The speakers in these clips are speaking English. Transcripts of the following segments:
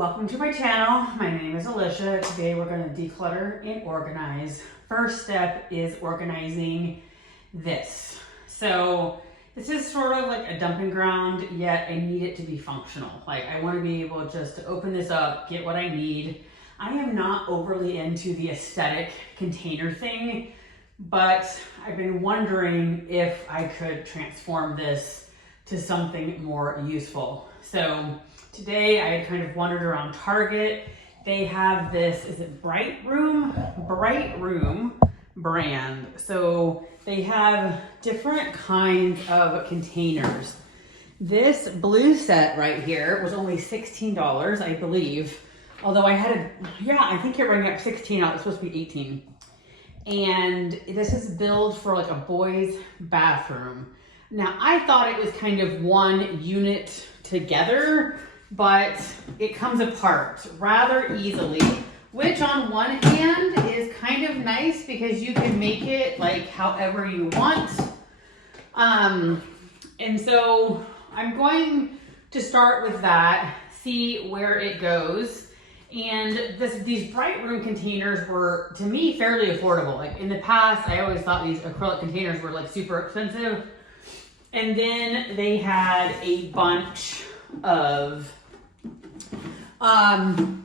Welcome to my channel. My name is Alicia. Today we're going to declutter and organize. First step is organizing this. So this is sort of like a dumping ground, yet I need it to be functional. Like I want to be able just to open this up, get what I need. I am not overly into the aesthetic container thing, but I've been wondering if I could transform this to something more useful. So today I had kind of wandered around Target. They have this, is it Bright Room brand. So they have different kinds of containers. This blue set right here was only $16, I believe. Although I had I think you're bringing up 16 out, it's supposed to be 18. And this is billed for like a boys' bathroom. Now I thought it was kind of one unit together, but it comes apart rather easily, which on one hand is kind of nice because you can make it like however you want. And so I'm going to start with that, see where it goes. And these Bright Room containers were, to me, fairly affordable. Like in the past, I always thought these acrylic containers were like super expensive. And then they had a bunch of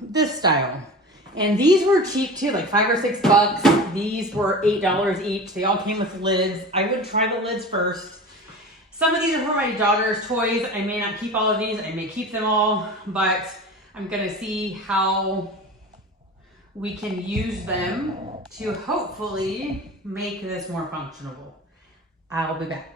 this style. And these were cheap too, like $5 or $6. These were $8 each. They all came with lids. I would try the lids first. Some of these are for my daughter's toys. I may not keep all of these. I may keep them all, but I'm gonna see how we can use them to hopefully make this more functional. I'll be back.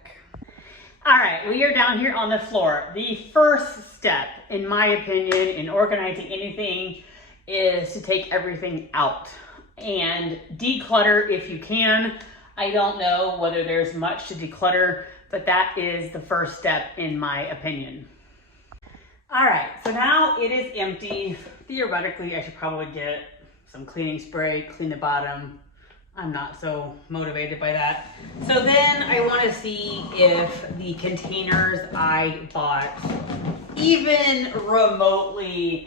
All right, we are down here on the floor. The first step, in my opinion, in organizing anything is to take everything out and declutter if you can. I don't know whether there's much to declutter, but that is the first step in my opinion. All right, so now it is empty. Theoretically, I should probably get some cleaning spray, clean the bottom. I'm not so motivated by that. So then I want to see if the containers I bought even remotely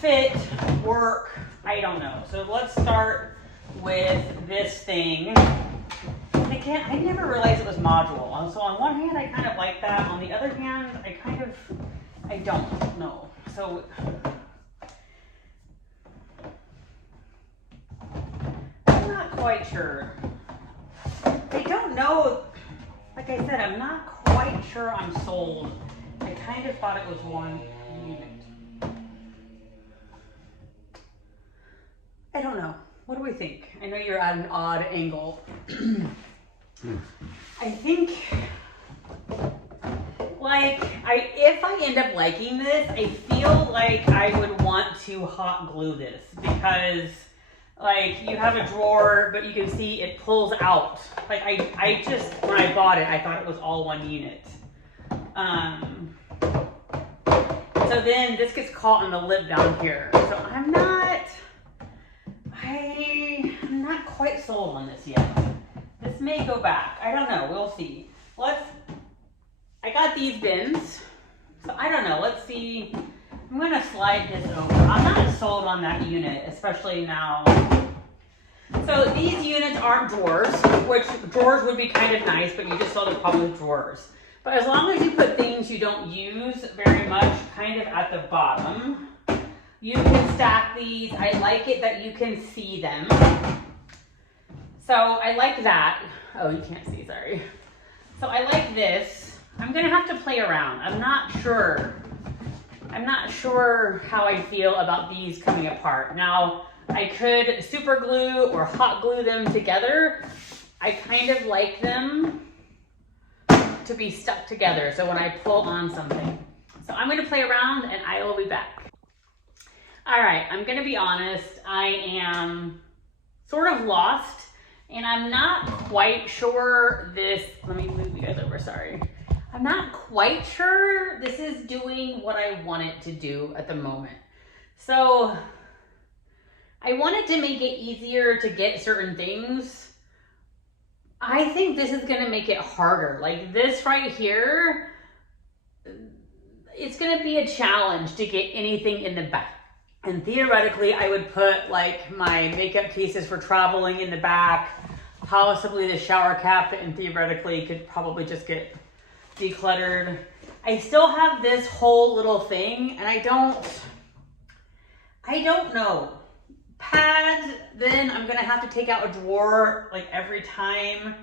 fit, work, I don't know. So let's start with this thing. I never realized it was modular. So on one hand, I kind of like that. On the other hand, I don't know. So I'm not quite sure. I don't know. Like I said, I'm not quite sure I'm sold. I kind of thought it was one unit. I don't know. What do we think? I know you're at an odd angle. I think, like, if I end up liking this, I feel like I would want to hot glue this because, like, you have a drawer, but you can see it pulls out. Like, I just, when I bought it, I thought it was all one unit. So then this gets caught on the lip down here. So I'm not quite sold on this yet. This may go back. I don't know. We'll see. I got these bins. So I don't know. Let's see. I'm going to slide this over. I'm not sold on that unit, especially now. So these units aren't drawers, which drawers would be kind of nice, but you just saw the problem with drawers. But as long as you put things you don't use very much kind of at the bottom, you can stack these. I like it that you can see them. So I like that. Oh, you can't see, sorry. So I like this. I'm gonna have to play around. I'm not sure how I feel about these coming apart. Now, I could super glue or hot glue them together. I kind of like them to be stuck together. So when I pull on something. So I'm gonna play around and I will be back. All right, I'm gonna be honest. I am sort of lost and I'm not quite sure let me move you guys over, sorry. I'm not quite sure this is doing what I want it to do at the moment. So I wanted to make it easier to get certain things. I think this is gonna make it harder. Like this right here, it's gonna be a challenge to get anything in the back. And theoretically, I would put like my makeup cases for traveling in the back, possibly the shower cap, and theoretically could probably just get decluttered. I still have this whole little thing, and I don't know. Pads, then I'm gonna have to take out a drawer like every time.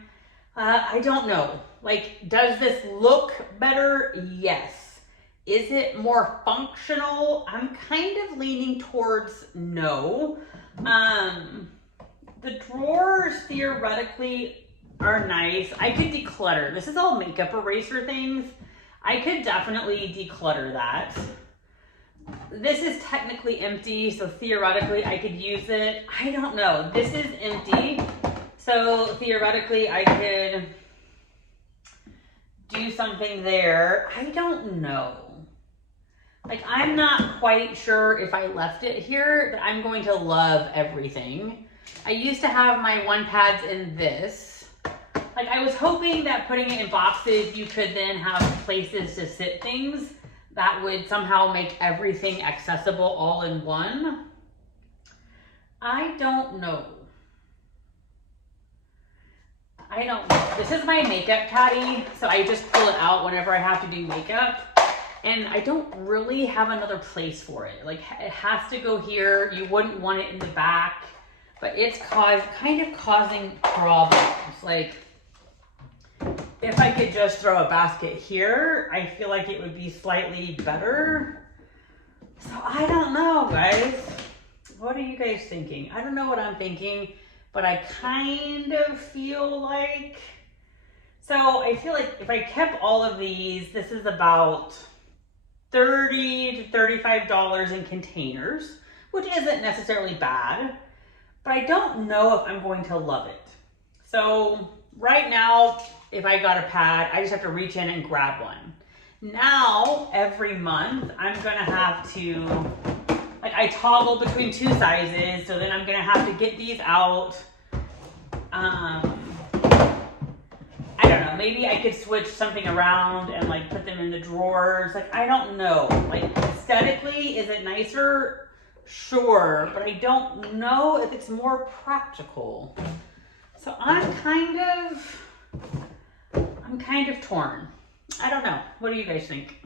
I don't know. Like, does this look better? Yes. Is it more functional? I'm kind of leaning towards no. The drawers theoretically are nice. I could declutter. This is all makeup eraser things. I could definitely declutter that. This is technically empty, so theoretically I could use it. I don't know. This is empty, so theoretically I could do something there. I don't know. Like, I'm not quite sure if I left it here that I'm going to love everything. I used to have my one pads in this. Like, I was hoping that putting it in boxes, you could then have places to sit things that would somehow make everything accessible all in one. I don't know. I don't know. This is my makeup caddy, so I just pull it out whenever I have to do makeup. And I don't really have another place for it. Like, it has to go here. You wouldn't want it in the back, but it's kind of causing problems. Like, if I could just throw a basket here, I feel like it would be slightly better. So I don't know, guys. What are you guys thinking? I don't know what I'm thinking, but I kind of feel like, so I feel like if I kept all of these, this is about $30 to $35 in containers, which isn't necessarily bad, but I don't know if I'm going to love it. So right now, if I got a pad, I just have to reach in and grab one. Now, every month, I'm gonna have to, like, I toggle between two sizes, so then I'm gonna have to get these out. I don't know, maybe I could switch something around and like put them in the drawers. Like, I don't know. Like, aesthetically, is it nicer? Sure, but I don't know if it's more practical. So I'm kind of torn. I don't know. What do you guys think?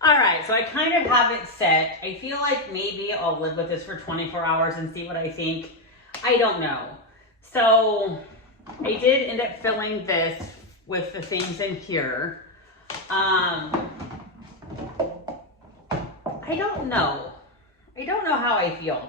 All right, so I kind of have it set. I feel like maybe I'll live with this for 24 hours and see what I think. I don't know. So I did end up filling this with the things in here. I don't know. I don't know how I feel.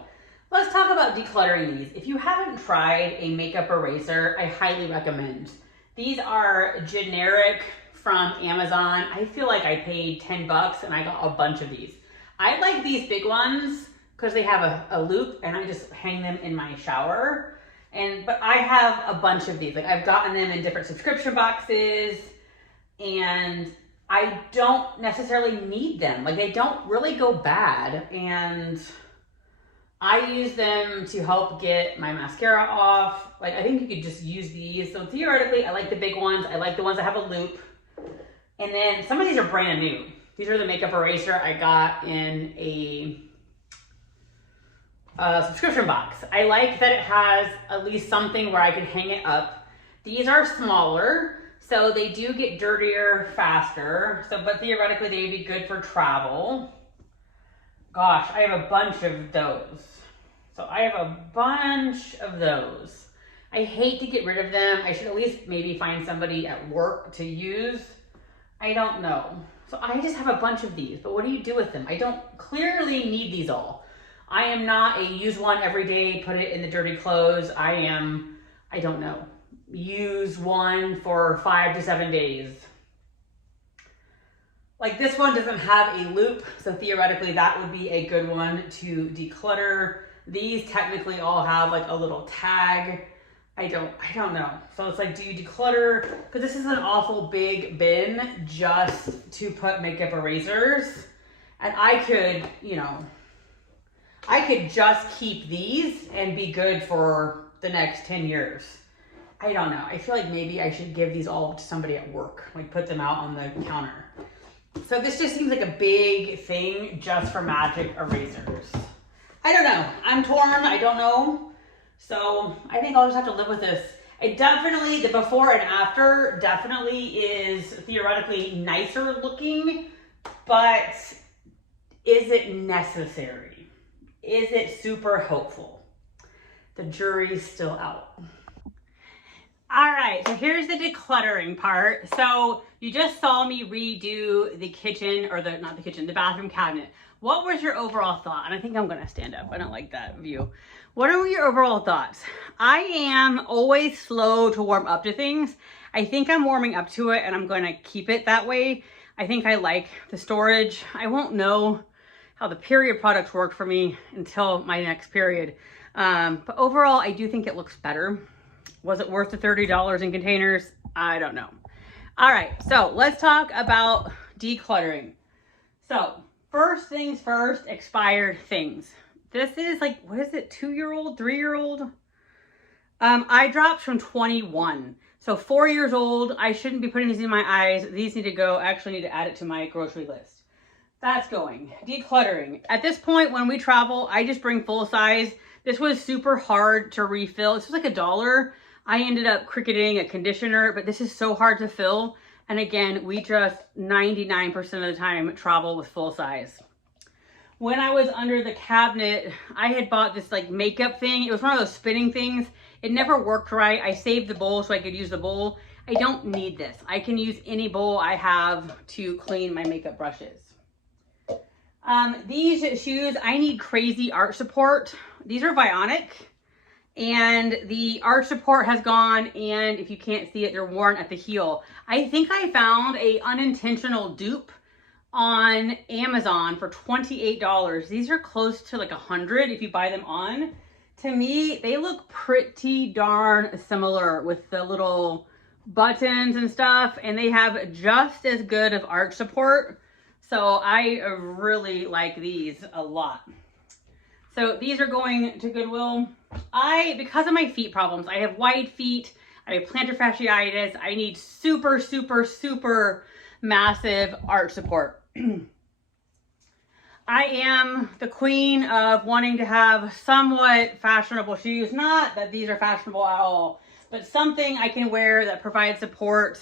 Let's talk about decluttering these. If you haven't tried a makeup eraser, I highly recommend. These are generic from Amazon. I feel like I paid 10 bucks and I got a bunch of these. I like these big ones because they have a loop and I just hang them in my shower. But I have a bunch of these. Like, I've gotten them in different subscription boxes and I don't necessarily need them. Like, they don't really go bad. And I use them to help get my mascara off. Like, I think you could just use these. So theoretically, I like the big ones. I like the ones that have a loop. And then some of these are brand new. These are the makeup eraser I got in a subscription box. I like that it has at least something where I can hang it up. These are smaller, so they do get dirtier faster. But theoretically, they'd be good for travel. Gosh, I have a bunch of those. So I have a bunch of those. I hate to get rid of them. I should at least maybe find somebody at work to use. I don't know. So I just have a bunch of these, but what do you do with them? I don't clearly need these all. I am not a use one every day, put it in the dirty clothes. I don't know, use one for 5 to 7 days. Like, this one doesn't have a loop, so theoretically that would be a good one to declutter. These technically all have like a little tag. I don't know. So it's like, do you declutter? Because this is an awful big bin just to put makeup erasers. And I could, I could just keep these and be good for the next 10 years. I don't know. I feel like maybe I should give these all to somebody at work, like put them out on the counter. So this just seems like a big thing just for magic erasers. I don't know. I'm torn. I don't know. So I think I'll just have to live with this. It definitely, the before and after definitely is theoretically nicer looking, but is it necessary? Is it super helpful? The jury's still out. All right, so here's the decluttering part. So you just saw me redo the kitchen, or not the kitchen, the bathroom cabinet. What was your overall thought? And I think I'm gonna stand up. I don't like that view. What are your overall thoughts? I am always slow to warm up to things. I think I'm warming up to it and I'm gonna keep it that way. I think I like the storage. I won't know how the period products work for me until my next period. But overall, I do think it looks better. Was it worth the $30 in containers? I don't know. All right, so let's talk about decluttering. So first things first, expired things. This is like, what is it, 2-year-old, 3-year-old? Eye drops from 21. So 4 years old, I shouldn't be putting these in my eyes. These need to go, I actually need to add it to my grocery list. That's going. Decluttering. At this point, when we travel, I just bring full size. This was super hard to refill. This was like $1. I ended up cricketing a conditioner, but this is so hard to fill. And again, we just 99% of the time travel with full size. When I was under the cabinet, I had bought this like makeup thing. It was one of those spinning things. It never worked right. I saved the bowl so I could use the bowl. I don't need this. I can use any bowl I have to clean my makeup brushes. These shoes, I need crazy arch support. These are Vionic. And the arch support has gone, and if you can't see it, they're worn at the heel. I think I found a unintentional dupe on Amazon for $28. These are close to like $100 if you buy them on. To me, they look pretty darn similar with the little buttons and stuff, and they have just as good of arch support. So I really like these a lot. So these are going to Goodwill. Because of my feet problems, I have wide feet, I have plantar fasciitis, I need super, super, super massive arch support. I am the queen of wanting to have somewhat fashionable shoes. Not that these are fashionable at all, but something I can wear that provides support.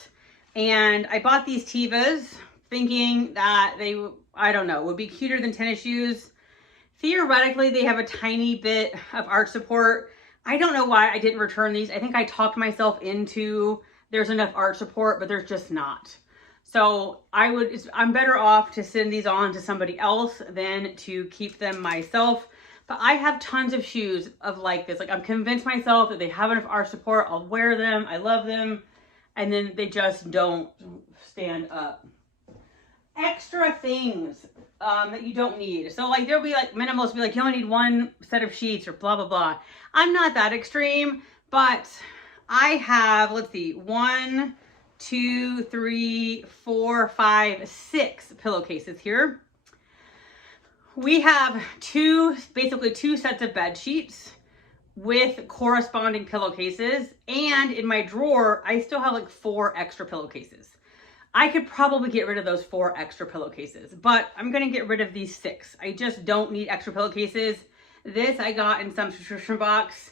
And I bought these Tevas thinking that they, I don't know, would be cuter than tennis shoes. Theoretically, they have a tiny bit of arch support. I don't know why I didn't return these. I think I talked myself into there's enough arch support, but there's just not. So I'm better off to send these on to somebody else than to keep them myself. But I have tons of shoes of like this. Like I'm convinced myself that they have enough arch support. I'll wear them. I love them. And then they just don't stand up. Extra things that you don't need. So like there'll be like minimalists be like, you only need one set of sheets or blah, blah, blah. I'm not that extreme, but I have, let's see, 1, 2, 3, 4, 5, 6 pillowcases here. We have basically two sets of bed sheets with corresponding pillowcases. And in my drawer, I still have like 4 extra pillowcases. I could probably get rid of those 4 extra pillowcases, but I'm going to get rid of these 6. I just don't need extra pillowcases. This I got in some subscription box.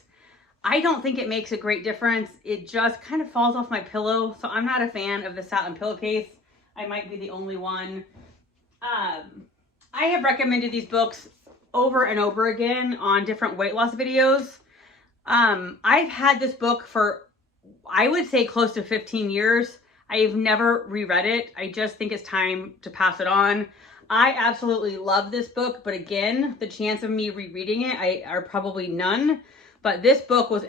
I don't think it makes a great difference. It just kind of falls off my pillow. So I'm not a fan of the satin pillowcase. I might be the only one. I have recommended these books over and over again on different weight loss videos. I've had this book for, I would say, close to 15 years. I've never reread it. I just think it's time to pass it on. I absolutely love this book, but again, the chance of me rereading it are probably none. But this book was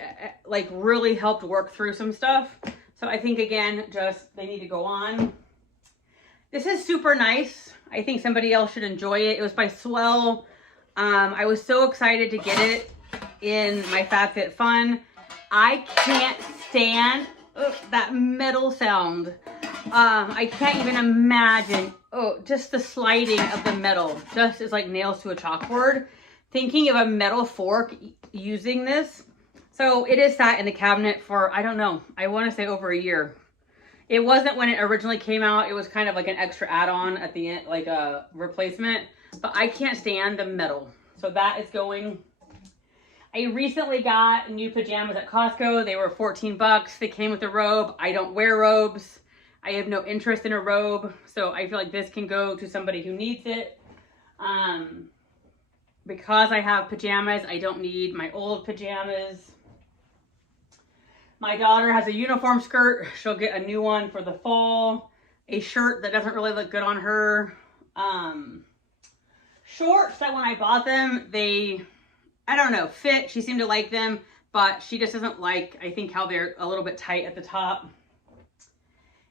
like really helped work through some stuff. So I think again, just they need to go on. This is super nice. I think somebody else should enjoy it. It was by Swell. I was so excited to get it in my FabFitFun. I can't stand that metal sound. I can't even imagine, just the sliding of the metal, just as like nails to a chalkboard. Thinking of a metal fork using this. So it is sat in the cabinet for, I don't know, I want to say over a year. It wasn't when it originally came out. It was kind of like an extra add-on at the end, like a replacement. But I can't stand the metal. So that is going. I recently got new pajamas at Costco. They were 14 bucks. They came with a robe. I don't wear robes. I have no interest in a robe. So I feel like this can go to somebody who needs it. Because I have pajamas, I don't need my old pajamas. My daughter has a uniform skirt. She'll get a new one for the fall. A shirt that doesn't really look good on her. Shorts that when I bought them, they, I don't know, fit. She seemed to like them, but she just doesn't like, I think, how they're a little bit tight at the top.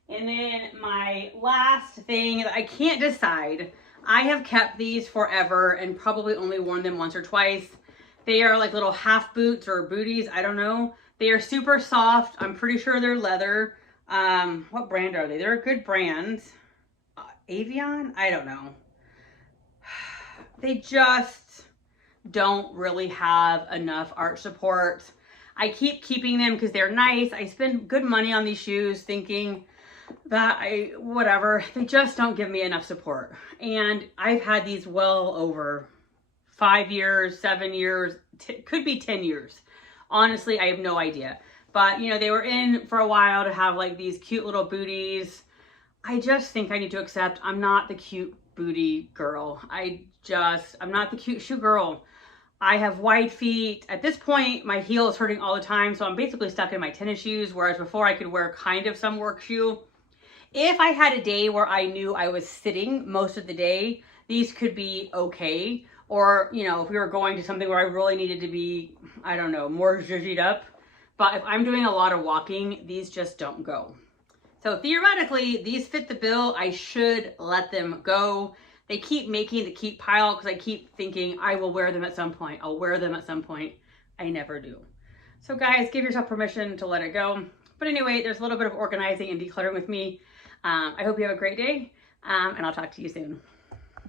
And then my last thing that I can't decide, I have kept these forever and probably only worn them once or twice. They are like little half boots or booties. I don't know. They are super soft. I'm pretty sure they're leather. What brand are they? They're a good brand. Avion? I don't know. They just don't really have enough arch support. I keep keeping them because they're nice. I spend good money on these shoes thinking that whatever, they just don't give me enough support. And I've had these well over 5 years, 7 years, could be 10 years. Honestly, I have no idea. But, you know, they were in for a while to have like these cute little booties. I just think I need to accept I'm not the cute booty girl. I'm not the cute shoe girl. I have wide feet. At this point, my heel is hurting all the time, so I'm basically stuck in my tennis shoes, whereas before I could wear kind of some work shoe. If I had a day where I knew I was sitting most of the day, these could be okay. Or, you know, if we were going to something where I really needed to be, I don't know, more zhuzhed up. But if I'm doing a lot of walking, these just don't go. So theoretically, these fit the bill. I should let them go. They keep making the keep pile because I keep thinking I will wear them at some point. I'll wear them at some point. I never do. So guys, give yourself permission to let it go. But anyway, there's a little bit of organizing and decluttering with me. I hope you have a great day, and I'll talk to you soon.